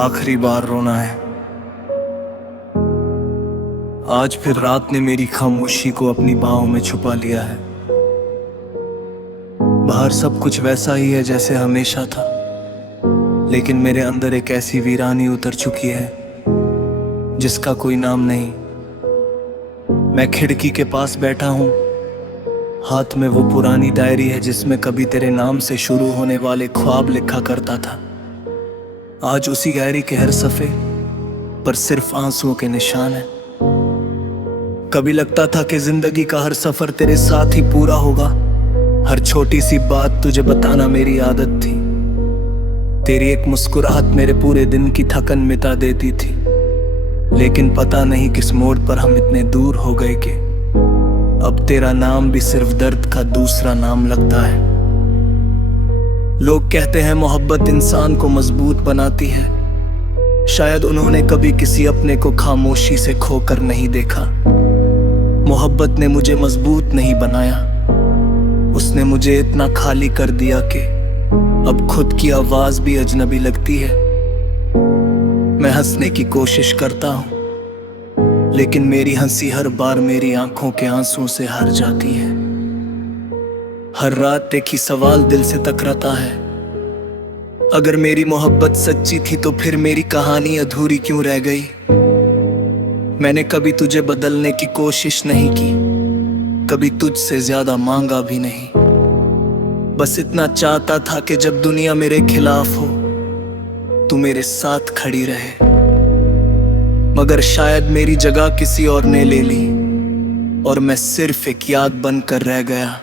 आखिरी बार रोना है। आज फिर रात ने मेरी खामोशी को अपनी बाहों में छुपा लिया है। बाहर सब कुछ वैसा ही है जैसे हमेशा था, लेकिन मेरे अंदर एक ऐसी वीरानी उतर चुकी है जिसका कोई नाम नहीं। मैं खिड़की के पास बैठा हूं, हाथ में वो पुरानी डायरी है जिसमें कभी तेरे नाम से शुरू होने वाले ख्वाब लिखा करता था। आज उसी डायरी के हर सफ़े पर सिर्फ आंसुओं के निशान है। कभी लगता था कि जिंदगी का हर सफर तेरे साथ ही पूरा होगा। हर छोटी सी बात तुझे बताना मेरी आदत थी। तेरी एक मुस्कुराहट मेरे पूरे दिन की थकन मिटा देती थी। लेकिन पता नहीं किस मोड़ पर हम इतने दूर हो गए कि अब तेरा नाम भी सिर्फ दर्द का दूसरा नाम लगता है। लोग कहते हैं मोहब्बत इंसान को मजबूत बनाती है। शायद उन्होंने कभी किसी अपने को खामोशी से खोकर नहीं देखा। मोहब्बत ने मुझे मजबूत नहीं बनाया, उसने मुझे इतना खाली कर दिया कि अब खुद की आवाज भी अजनबी लगती है। मैं हंसने की कोशिश करता हूं, लेकिन मेरी हंसी हर बार मेरी आंखों के आंसुओं से हार जाती है। हर रात एक ही सवाल दिल से टकराता है, अगर मेरी मोहब्बत सच्ची थी तो फिर मेरी कहानी अधूरी क्यों रह गई। मैंने कभी तुझे बदलने की कोशिश नहीं की, कभी तुझसे ज्यादा मांगा भी नहीं। बस इतना चाहता था कि जब दुनिया मेरे खिलाफ हो तू मेरे साथ खड़ी रहे। मगर शायद मेरी जगह किसी और ने ले ली और मैं सिर्फ एक याद बनकर रह गया।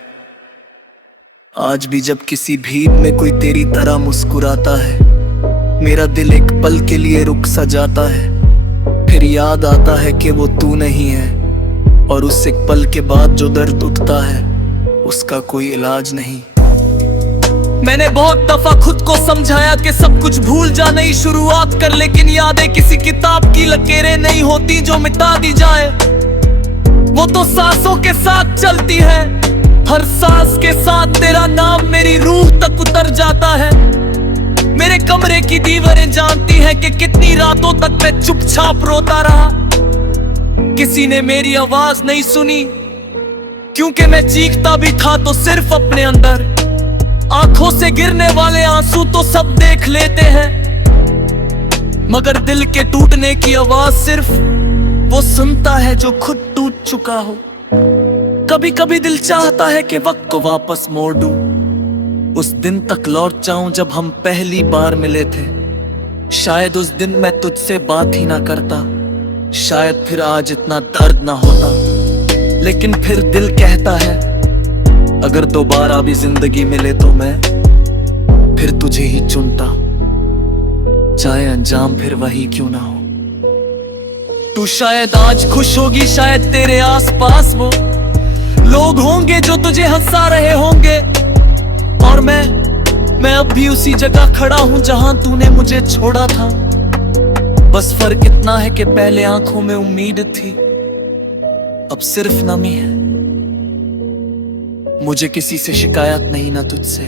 आज भी जब किसी भीड़ में कोई तेरी तरह मुस्कुराता है, मेरा दिल एक पल के लिए रुक सा जाता है। फिर याद आता है कि वो तू नहीं है, और उस एक पल के बाद जो दर्द उठता है उसका कोई इलाज नहीं। मैंने बहुत दफा खुद को समझाया कि सब कुछ भूल जा, नई शुरुआत कर, लेकिन यादें किसी किताब की लकीरें नहीं होती जो मिटा दी जाए। वो तो सांसों के साथ चलती है, हर सांस के साथ तेरा नाम मेरी रूह तक उतर जाता है। मेरे कमरे की दीवारें जानती है कि कितनी रातों तक मैं चुपचाप रोता रहा। किसी ने मेरी आवाज नहीं सुनी, क्योंकि मैं चीखता भी था तो सिर्फ अपने अंदर। आंखों से गिरने वाले आंसू तो सब देख लेते हैं, मगर दिल के टूटने की आवाज सिर्फ वो सुनता है जो खुद टूट चुका हो। कभी कभी दिल चाहता है कि वक्त को वापस मोड़ दूं, उस दिन तक लौट जाऊं जब हम पहली बार मिले थे। शायद उस दिन मैं तुझसे बात ही ना करता, शायद फिर आज इतना दर्द ना होता। लेकिन फिर दिल कहता है अगर दोबारा भी जिंदगी मिले तो मैं फिर तुझे ही चुनता, चाहे अंजाम फिर वही क्यों ना हो। तू शायद आज खुश होगी, शायद तेरे आसपास वो लोग होंगे जो तुझे हंसा रहे होंगे, और मैं अब भी उसी जगह खड़ा हूं जहां तूने मुझे छोड़ा था। बस फर्क इतना है कि पहले आंखों में उम्मीद थी, अब सिर्फ नमी है। मुझे किसी से शिकायत नहीं, ना तुझसे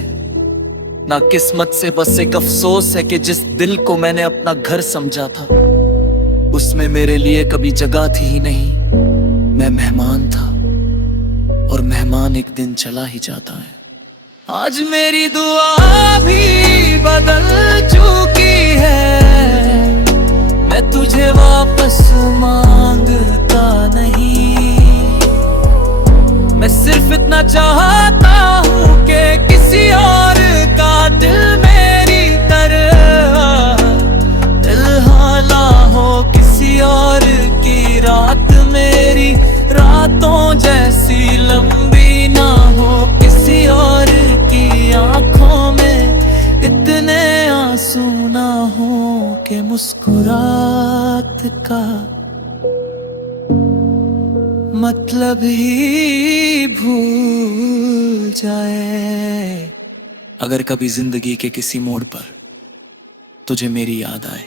ना किस्मत से, बस एक अफसोस है कि जिस दिल को मैंने अपना घर समझा था उसमें मेरे लिए कभी जगह थी ही नहीं। मैं मेहमान था और मेहमान एक दिन चला ही जाता है। आज मेरी दुआ भी बदल चुकी है, मैं तुझे वापस मांगता नहीं। मैं सिर्फ इतना चाहता हूँ कि किसी और का दिल मेरी तरह दिलहाना हो, किसी और की रात मेरी रातों जैसी लंबी ना हो, किसी और की आंखों में इतने आंसू ना हो कि मुस्कुरात का मतलब ही भूल जाए। अगर कभी जिंदगी के किसी मोड़ पर तुझे मेरी याद आए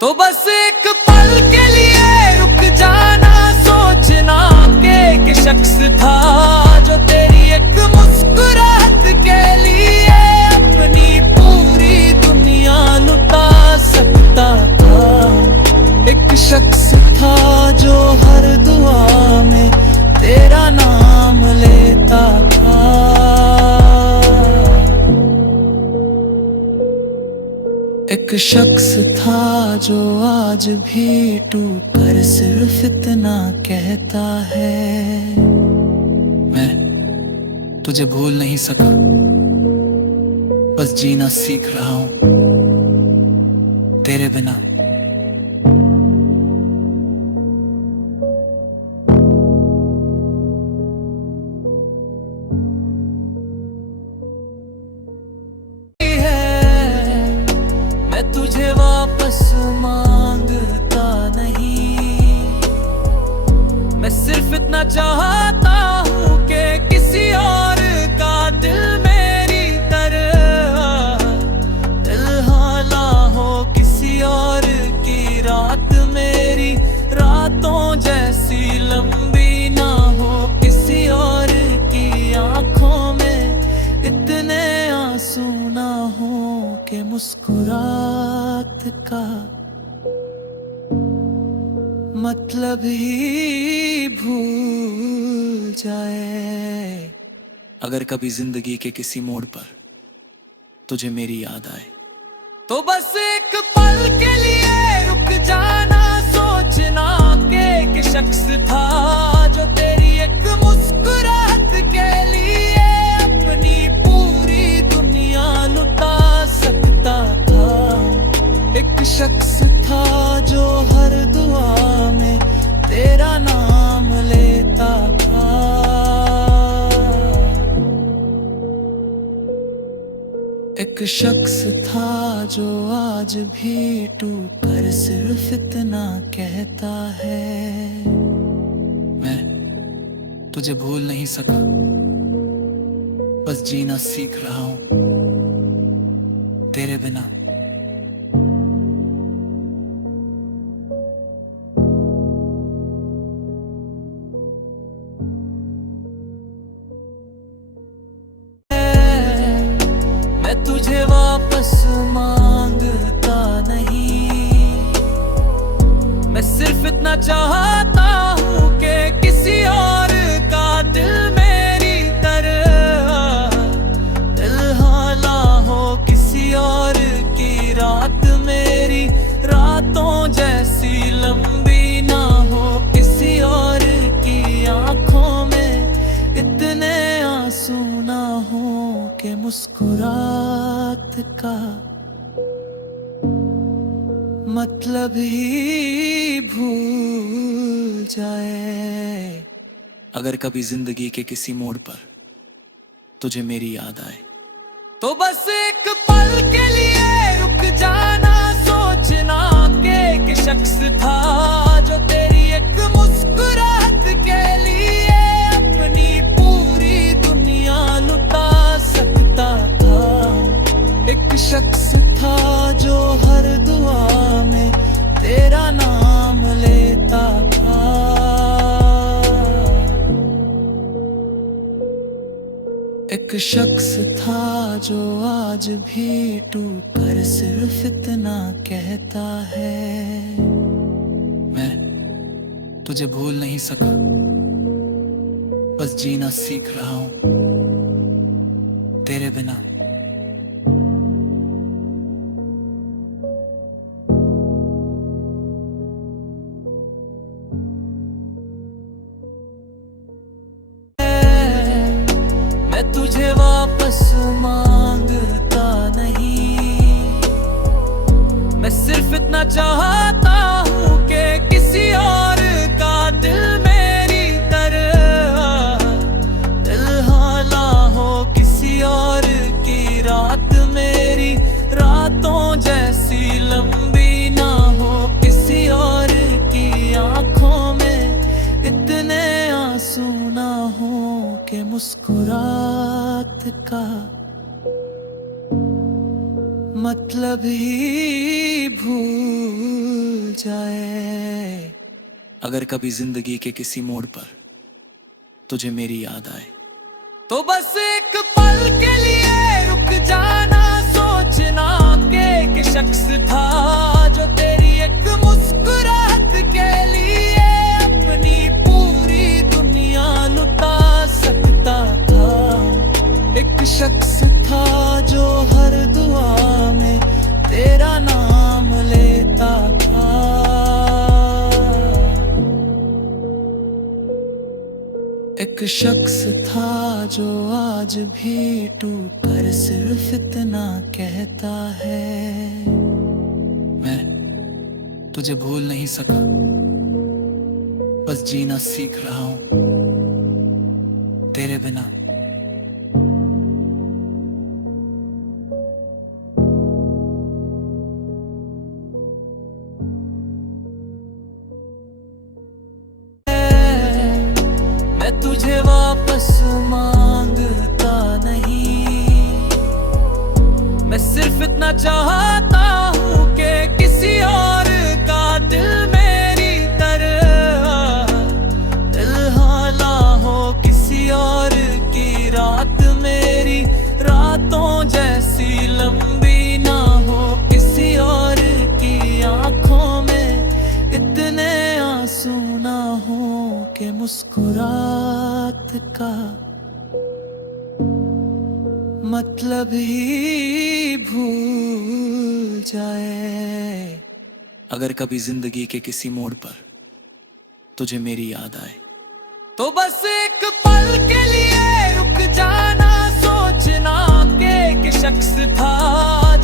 तो बस एक पल के लिए रुक जाना, सोचना कि शख्स था जो तेरी एक मुस्कुराहट के लिए अपनी पूरी दुनिया लुटा सकता एक शख्स था जो आज भी टूट कर सिर्फ इतना कहता है, मैं तुझे भूल नहीं सका, बस जीना सीख रहा हूं तेरे बिना। तुझे वापस मांगता नहीं, मैं सिर्फ इतना चाहता हूँ कि किसी और का दिल मेरी तरह दिल हाला हो, किसी और की रात मेरी रातों जैसी लंबी ना हो, किसी और की आंखों में इतने आंसू ना हो कि मुस्कुरात का मतलब ही भूल जाए। अगर कभी जिंदगी के किसी मोड़ पर तुझे मेरी याद आए, तो बस एक पल के लिए रुक जाना, सोचना कि शख्स था जो तेरी एक मुस्कुराहट के लिए अपनी पूरी दुनिया लुटा सकता था। एक शख्स था जो हर दुआ में तेरा नाम लेता था। एक शख्स था जो आज भी टूट कर सिर्फ इतना कहता है, मैं तुझे भूल नहीं सका, बस जीना सीख रहा हूं तेरे बिना। मैं तुझे वापस मांगता नहीं, मैं सिर्फ इतना चाहता हूँ कि किसी और का दिल मेरी तरह दिल हाला हो, किसी और की रात मेरी रातों जैसी लंबी ना हो, किसी और की आंखों में इतने आंसू ना हो कि मुस्कुरात का मतलब ही भूल जाए। अगर कभी जिंदगी के किसी मोड़ पर तुझे मेरी याद आए, तो बस एक पल के लिए रुक जाना, सोचना कि शख्स था जो तेरी एक मुस्कुराहट के लिए अपनी पूरी दुनिया लुटा सकता था। एक शख्स था जो हर दुआ में तेरा नाम लेता था। एक शख्स था जो आज भी टूट कर सिर्फ इतना कहता है, मैं तुझे भूल नहीं सका, बस जीना सीख रहा हूं तेरे बिना। तुझे वापस मांगता नहीं, मैं सिर्फ इतना चाहता हूँ कि किसी और का दिल मेरी तरह दिल हाला हो, किसी और की रात मेरी रातों जैसी लंबी ना हो, किसी और की आंखों में इतने आंसू ना हो कि मुस्कुरात का मतलब ही भूल जाए। अगर कभी जिंदगी के किसी मोड़ पर तुझे मेरी याद आए, तो बस एक पल के लिए रुक जाना, सोचना कि शख्स था जो तेरी एक मुस्कुराहट के लिए अपनी पूरी दुनिया लुटा सकता था। एक शख्स था जो हर दुआ में तेरा नाम लेता था। एक शख्स था जो आज भी टूट कर सिर्फ इतना कहता है, मैं तुझे भूल नहीं सका, बस जीना सीख रहा हूं तेरे बिना। मैं तुझे वापस मांगता नहीं, मैं सिर्फ इतना चाहता हूँ कि किसी और का दिल मेरी तरह दिलहाना हो, किसी और की रात मेरी रातों जैसी लंबी ना हो, किसी और की आंखों में इतने आंसू ना हो कि मुस्कुरात का मतलब ही भूल जाए। अगर कभी जिंदगी के किसी मोड़ पर तुझे मेरी याद आए, तो बस एक पल के लिए रुक जाना, सोचना कि शख्स था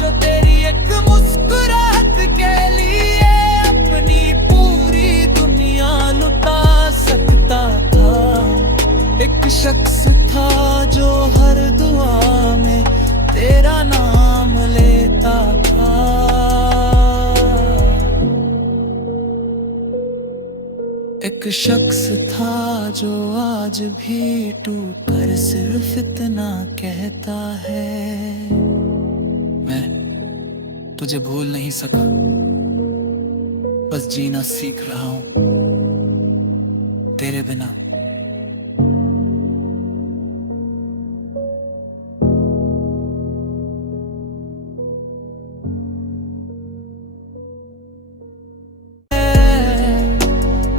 जो तेरी एक मुस्कुराहट के लिए अपनी पूरी दुनिया लुटा सकता था। एक शख्स था जो हर दुआ में तेरा नाम लेता था। एक शख्स था जो आज भी टूट कर सिर्फ इतना कहता है, मैं तुझे भूल नहीं सका, बस जीना सीख रहा हूं तेरे बिना।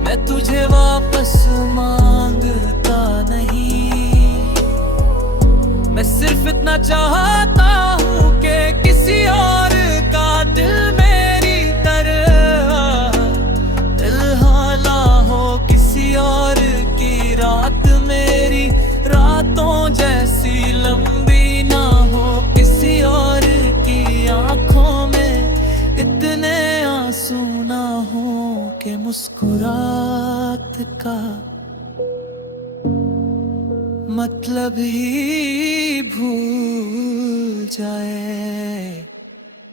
मैं तुझे वापस मांगता नहीं, मैं सिर्फ इतना चाहता हूँ कि किसी और का दिल मेरी तरह दिलहाना हो, किसी और की रात मेरी रातों जैसी लंबी ना हो, किसी और की आंखों में इतने आंसू ना हो कि मुस्कुरात का मतलब ही भूल जाए।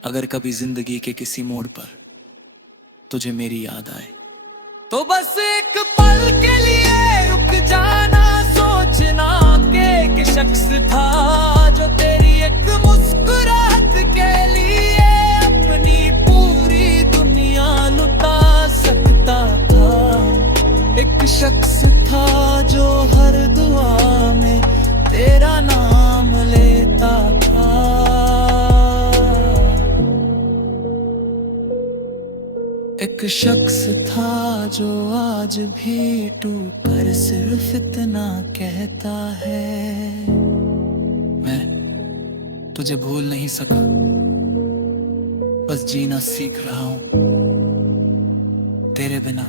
अगर कभी जिंदगी के किसी मोड़ पर तुझे मेरी याद आए, तो बस एक पल के लिए रुक जाना, सोचना कि शख्स था जो तेरी एक मुस्कुराहट के लिए अपनी पूरी दुनिया लुटा सकता था। एक शख्स था जो हर दुआ में तेरा नाम लेता था। एक शख्स था जो आज भी टूट कर सिर्फ इतना कहता है, मैं तुझे भूल नहीं सका, बस जीना सीख रहा हूं तेरे बिना।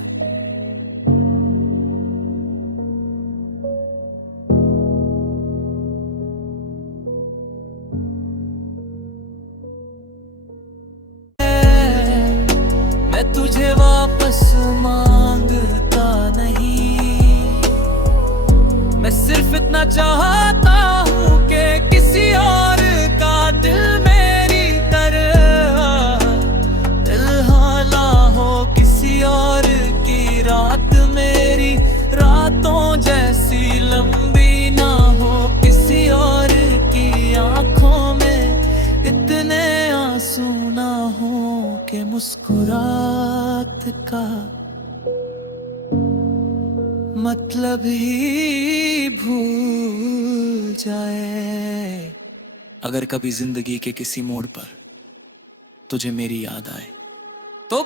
मैं तुझे वापस मांगता नहीं, मैं सिर्फ इतना चाहता हूँ कि किसी और का दिल मेरी तरह दिलहाना हो, किसी और की रात मेरी रातों जैसी लंबी ना हो, किसी और की आंखों में इतने आंसू ना हो कि मुस्कुरात का मतलब ही भूल जाए। अगर कभी जिंदगी के किसी मोड़ पर तुझे मेरी याद आए, तो